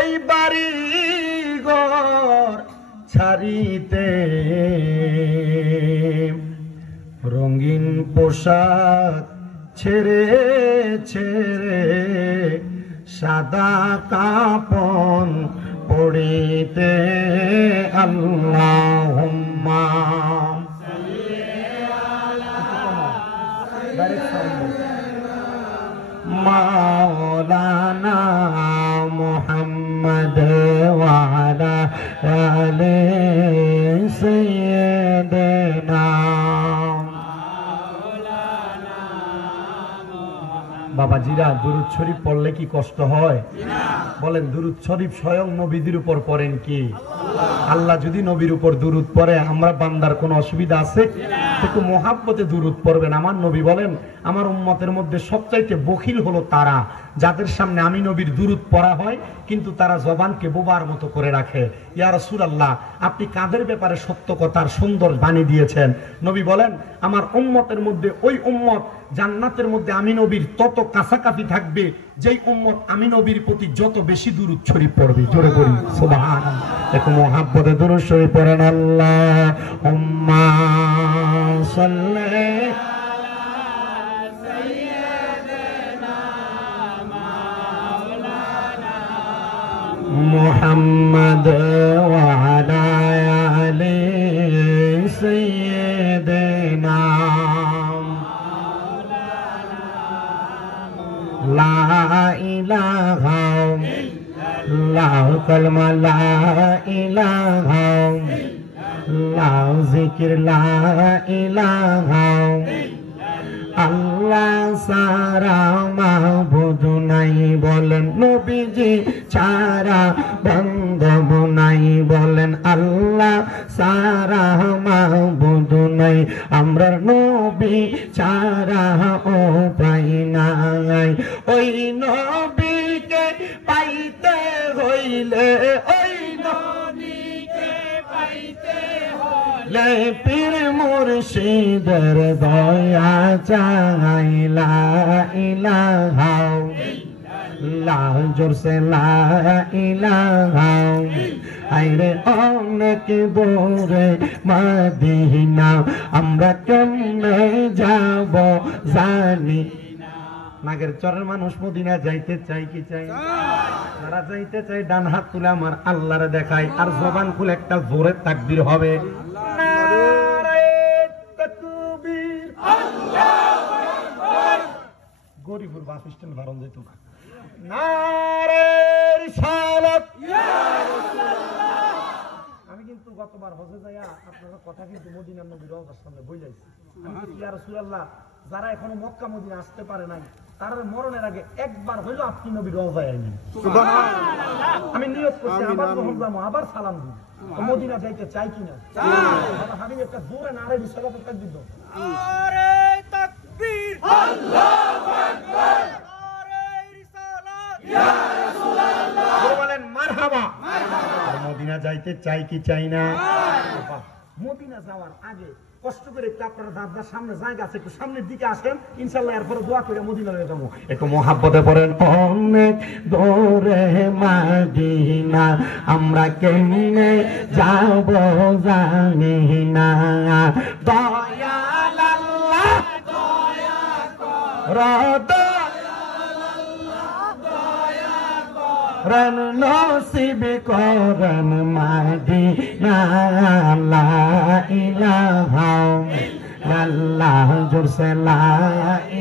এই বাড়ি ঘর ছাড়িতে রঙিন পোশাক ছেড়ে ছেড়ে সাদা কাপন পড়িতে আল্লাহুম্মা মাওলানা মুহাম্মদ ওয়া আলা আলি সাইয়্যিদিনা। বাবাজিরা, দুরূদ শরীফ পড়লে কি কষ্ট হয়? বলেন, দুরূদ শরীফ স্বয়ং নবীদের উপর পড়েন কি আল্লাহ। যদি নবীর উপর দুরূদ পড়ে আমরা বান্দার কোনো অসুবিধা আছে? একটু মহাব্বতে দুরূদ পড়বেন। আমার নবী বলেন, আমার উম্মতের মধ্যে সবচাইতে বখিল হলো তারা যাদের সামনে আমি নবীর দুরূদ পড়া হয় কিন্তু তারা জবানকে বোবার মতো করে রাখে। ইয়া রাসূলুল্লাহ, আপনি কাদের ব্যাপারে সত্য কথার সুন্দর বাণী দিয়েছেন? নবী বলেন, আমার উম্মতের মধ্যে ওই উম্মত জান্নাতের মধ্যে আমি নবীর তত কাছাকাছি থাকবে যেই উম্মত আমি নবীর প্রতি যত বেশি দুরূদ শরীফ পড়বে। জোরে পড়ি সুবহানাল্লাহ। একটু মুহাব্বতে দুরূদ শরীফ পড়েন। আল্লাহুম্মা সাল্লি মুহাম্মদ ওয়া আলা আলি সাইয়্যিদিনা। লা ইলাহা ইল্লাল্লাহ, কালমা লা ইলাহা ইল্লাল্লাহ, জিকির লা ইলাহা আল্লাহ সারা মাহবুদ নাই বলেন, নবীজি ছাড়া বান্ধব নাই বলেন, আল্লাহ সারা মাহবুদ নাই, আমরা নবী ছাড়া উপায় নাই। ওই নবীকে পাইতে হইলে, ওই নবীকে পাইতে হইলে পীর মুর্শিদের দয়া চাই। লা ইলাহা ইল্লাল্লাহ, জোরসে লা ইলাহা। আইরে অনেক দূরে মদিনা, আমরা কেমনে যাব জানি। নাগের চরের মানুষ মদিনা যাইতে চাই কি চাই? যারা যাইতে চাই ডান হাত তুলে আমার আল্লাহরে দেখায়, আর জবান খুলে একটা জোরে তাকবীর হবে। গরিবুর বাস স্ট্যান্ড ভাড়ন যেত না। নারে রিসালাত, আমি কিন্তু গতবার হজে যাইয়া আপনাদের কথা কিন্তু মদিনা নবীর রওজার সামনে বইলাইছি। ইয়া রাসূলুল্লাহ, যারা এখনো মক্কা মদিনা আসতে পারে নাই তার মরণের আগে একবার হইলো আপনি নবীর রওজায় আইনি। সুবহানাল্লাহ। আমি নিয়ত করছি আবার যখন যাবো আবার সালাম দিব। মদিনা যাইতে চাই কিনা? চাই। আমি একটা জোরে নারে রিসালাত তাকবীর দাও। নারে তাকবীর, আল্লাহু আকবার, নারে রিসালাত, ইয়া রাসূলুল্লাহ। বলেন মারহাবা। মারহাবা। মদিনা যাইতে চাই কি চাই না? মদিনা যাওয়ার আগে কষ্ট করে একটু আপনারা দাদার সামনে জায়গা আছে, একটু সামনের দিকে আসেন, ইনশাআল্লাহ এরপরে দোয়া করে মদিনায় যাবো। একটু মহাব্বতে পড়েন। অনেক দূরে মদিনা, আমরা কেমনে যাব জানি না। দয়াল আল্লাহ দয়া কর, রন নসিব করন মদিনা। লা ইলাহা ইল্লাল্লাহ, জোরসে লা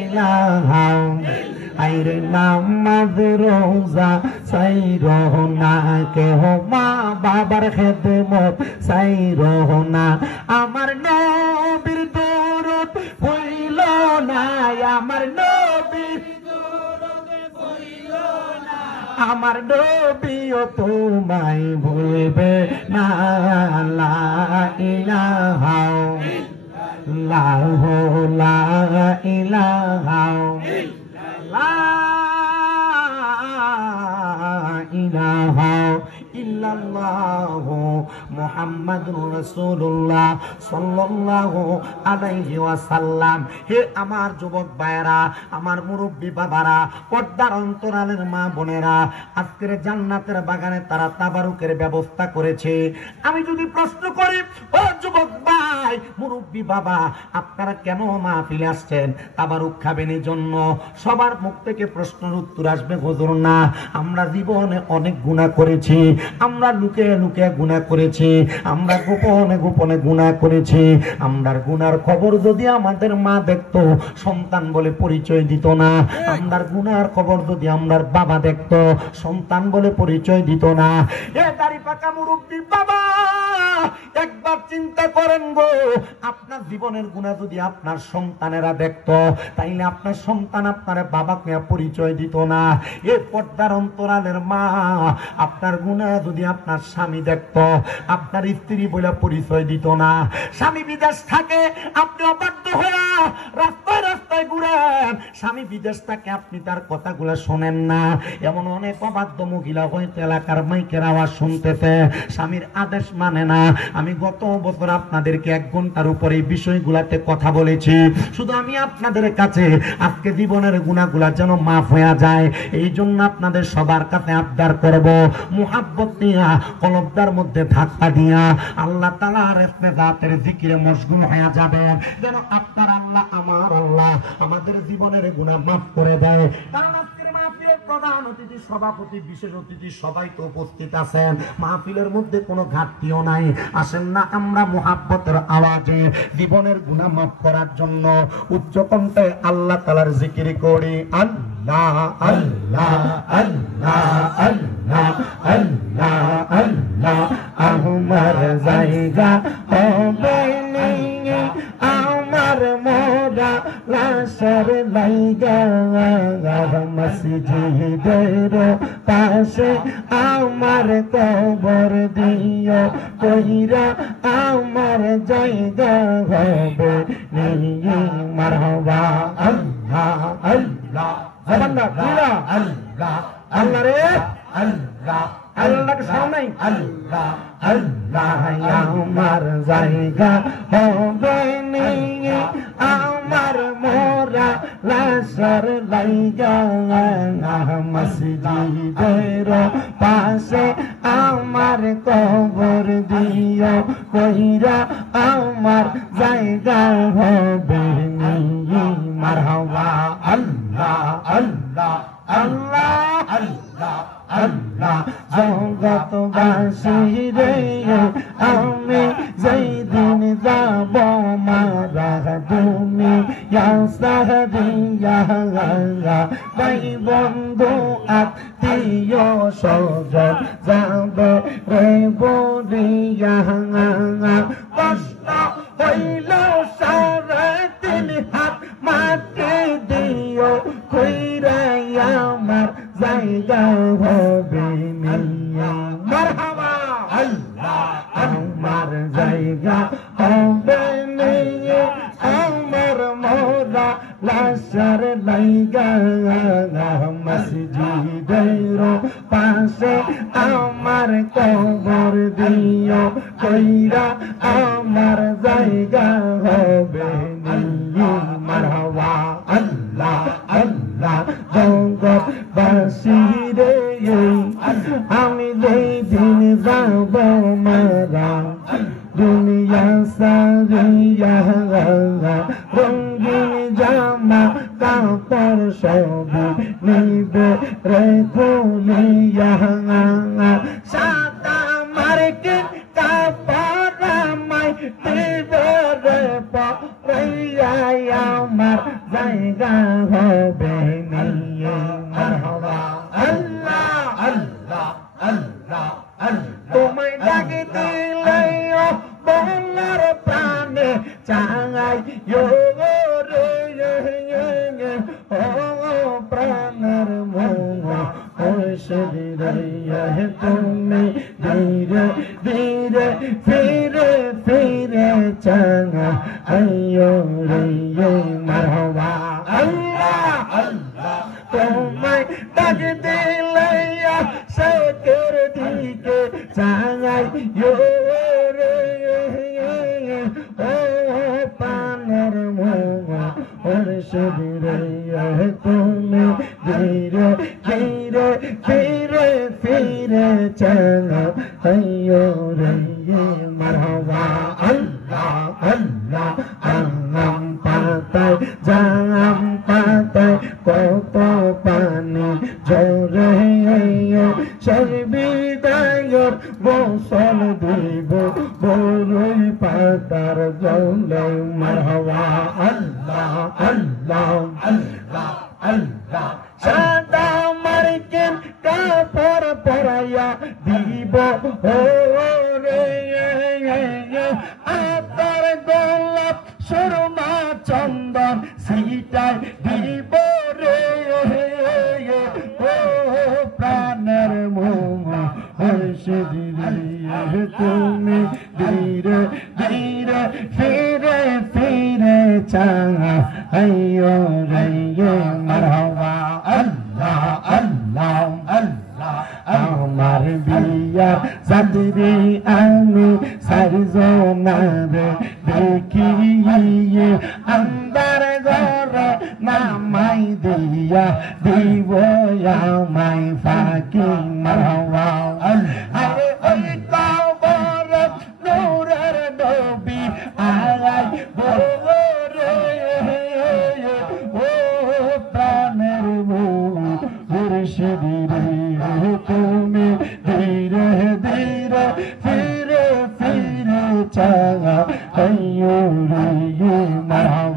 ইলাহা। আইরে নামাজ রোজা সাইরো না, কেহ মা বাবার খেদমত সাইরো না, আমার নবীর দরুদ হইল না, আমার নবীর আমার নবীও তোমায় ভুলবে না। লা ইলাহা ইল্লাল্লাহ, লা ইলাহা ইল্লাল্লাহ, মুহাম্মাদুর মুহাম্মাদুর রাসূলুল্লাহ সাল্লাল্লাহু আলাইহি ওয়াসাল্লাম। হে আমার যুবক ভাইরা, আমার মুরব্বী বাবারা, পর্দার অন্তরালের মা বোনেরা, আজকের জান্নাতের বাগানে তারা তাবারুকের ব্যবস্থা করেছে। আমি যদি প্রশ্ন করি, ও যুবক ভাই, মুরব্বী বাবা, আপনারা কেন মাহফিলে আসছেন? তাবারুক খাবেন এই জন্য। সবার মুখ থেকে প্রশ্নের উত্তর আসবে, হুজুর না, আমরা জীবনে অনেক গুনাহ করেছি, আমরা লুকিয়ে লুকিয়ে গুনাহ করেছি, আমরা গোপনে গোপনে গুনাহ করেছি। আমরার গুনার খবর যদি আমাদের মা দেখতো, সন্তান বলে পরিচয় দিত না। আমরার গুনার খবর যদি আমরার বাবা দেখতো, সন্তান বলে পরিচয় দিত না। এ দাড়ি পাকা মুরব্বী বাবা, একবার চিন্তা করেন গো, আপনার জীবনের গুনাহ যদি আপনার সন্তানেরা দেখতো, তাইলে আপনার সন্তান আপনার বাবাকে পরিচয় দিত না। এ পর্দার অন্তরালের মা, আপনার গুনাহ যদি আপনার স্বামী দেখতো, আপনার স্ত্রী বলে পরিচয় দিত না। স্বামী বিদেশ থাকে, আপনি অবাধ্য হয়ে রাস্তায় রাস্তায় ঘুরেন, স্বামী বিদেশ থাকে, আপনি তার কথাগুলো শোনেন না। এমন অনেক অবাধ্য মহিলা হয়তো এলাকার মাইকের আওয়াজ শুনতেছে, স্বামীর আদেশ মানে না। আমি গত বছর আপনাদেরকে 1 ঘন্টার উপরে এই বিষয়গুলাতে কথা বলেছি। শুধু আমি আপনাদের কাছে আজকে জীবনের গুনাহগুলা যেন মাফ হয়ে যায়, এই জন্য আপনাদের সবার কাছে আবদার করব, মুহাব্বত নিয়া কলবদার মধ্যে ধাক্কা দিয়া আল্লাহ তাআলার ইসতিগফারের জিকিরে মশগুল হয়ে যাবেন, যেন আপনার আল্লাহ, আমার আল্লাহ আমাদের জীবনের গুনাহ মাফ করে দেয়। কারণ আজকের মাহফিলের প্রধান অতিথি, সভাপতি, বিশেষ অতিথি সবাই তো উপস্থিত আছেন। মাহফিলের মধ্যে কোনো ঘাটতিও নাই। আসেন না আমরা মুহাব্বতের আওয়াজে জীবনের গুনাহ মাফ করার জন্য উচ্চ কণ্ঠে আল্লাহ তাআলার জিকির করি। আল্লাহ আল্লাহ আল্লাহ আল্লাহ আল্লাহ আল্লাহ। আমার জায়গা হবে নিয়ে আমার মোরা লাশের লাইগা, মসজিদের পাশে আমার কবর দিও কইরা, আমার জায়গা হবে নিয়ে। মারহাবা আল্লাহ আল্লাহ আল্লাহ আল্লাহ আল্লাহ রে আল্লাহ আল্লাহকে সামনে আল্লাহ আল্লাহ। আমার জায়গা হবে নিয়ে আমার মোরা লাশের লাইগা, মসজিদের পাশে আমার কবর দিও কইরা, আমার জায়গা হবে নিয়ে। মারহাবা আল্লাহ আল্লাহ আল্লাহ আল্লাহ আল্লাহ। জগৎবাসী রে, আমি যেই দিন যাব মারা দুনিয়া সারিয়া, ভাই বন্ধু আত্মীয় স্বজন যাবে রে বলিয়া, কষ্ট হইল সারা 3 হাত মাটি দিও কইরা, আমার জায়গা হবে নিয়ে। মারহাবা আল্লাহ। আমার জায়গা হবে নিয়ে আমার মোরা লাশের লাইগা, মসজিদের পাশে আমার কবর দিও কইরা, আমার জায়গা হবে নিয়ে। মারহাবা আল্লাহ আল্লাহ। জগৎবাসী রে, আমি যেই দিন যাব মারা দুনিয়া সারিয়া, রঙিন জামা কাপড় সব নিবে রে খুলিয়া, সাদা মার্কিন কাপড় আমায় দিবে রে পরাইয়া, আমার জায়গা হবে নিয়ে। মারহাবা আল্লাহ আল্লাহ আল্লাহ আল্লাহ। তোমায় ডাকি দিলে বলার প্রাণে চাই রে, ও প্রাণের মোহ শরীরে, তুমি ধীরে ধীরে ফিরে ফিরে চাঙা আইয়ো রে। মারহাবা আল্লাহ আল্লাহ। তোমায় ডাক দিলে শেখের দিকে চাঙাই মুর্শিদ তুমি ধীরে ধীরে ফিরে ফিরে চলো হাইয়ো রে মারহাবা আল্লাহ আল্লাহ আল্লাহ পাতায় জাম পাতায় কত পানি ঝরে সর্বিদায়র গোসল দিব বরুই পাতার জলে মারহাবা আল্লাহ আল্লাহ আল্লাহ আল্লাহ সাদা মার্কেন কাপড় পরাইয়া দিব ও রে আতর গোলাপ সুরমা চন্দন সিটাই দিব রে ও প্রাণের মোমা মুর্শিদ রে তুমি ধীরে ধীরে ফিরে ফিরে চাহা আইয়ো রে মারহাবা আল্লাহ আল্লাহ আল্লাহ আমার বিয়া সাদরি আমি সারজনারে দেখিয়ে আন্দার ঘরে নামাই দিয়া দিব আমায় ফাঁকি মারহাবা আরে ওই কবর নূরের নবী আয় বরে ও প্রাণের মুর্শিদ রে তুমি ধীরে ধীরে ফিরে ফিরে চাহা আইয়ো রে মারহাবা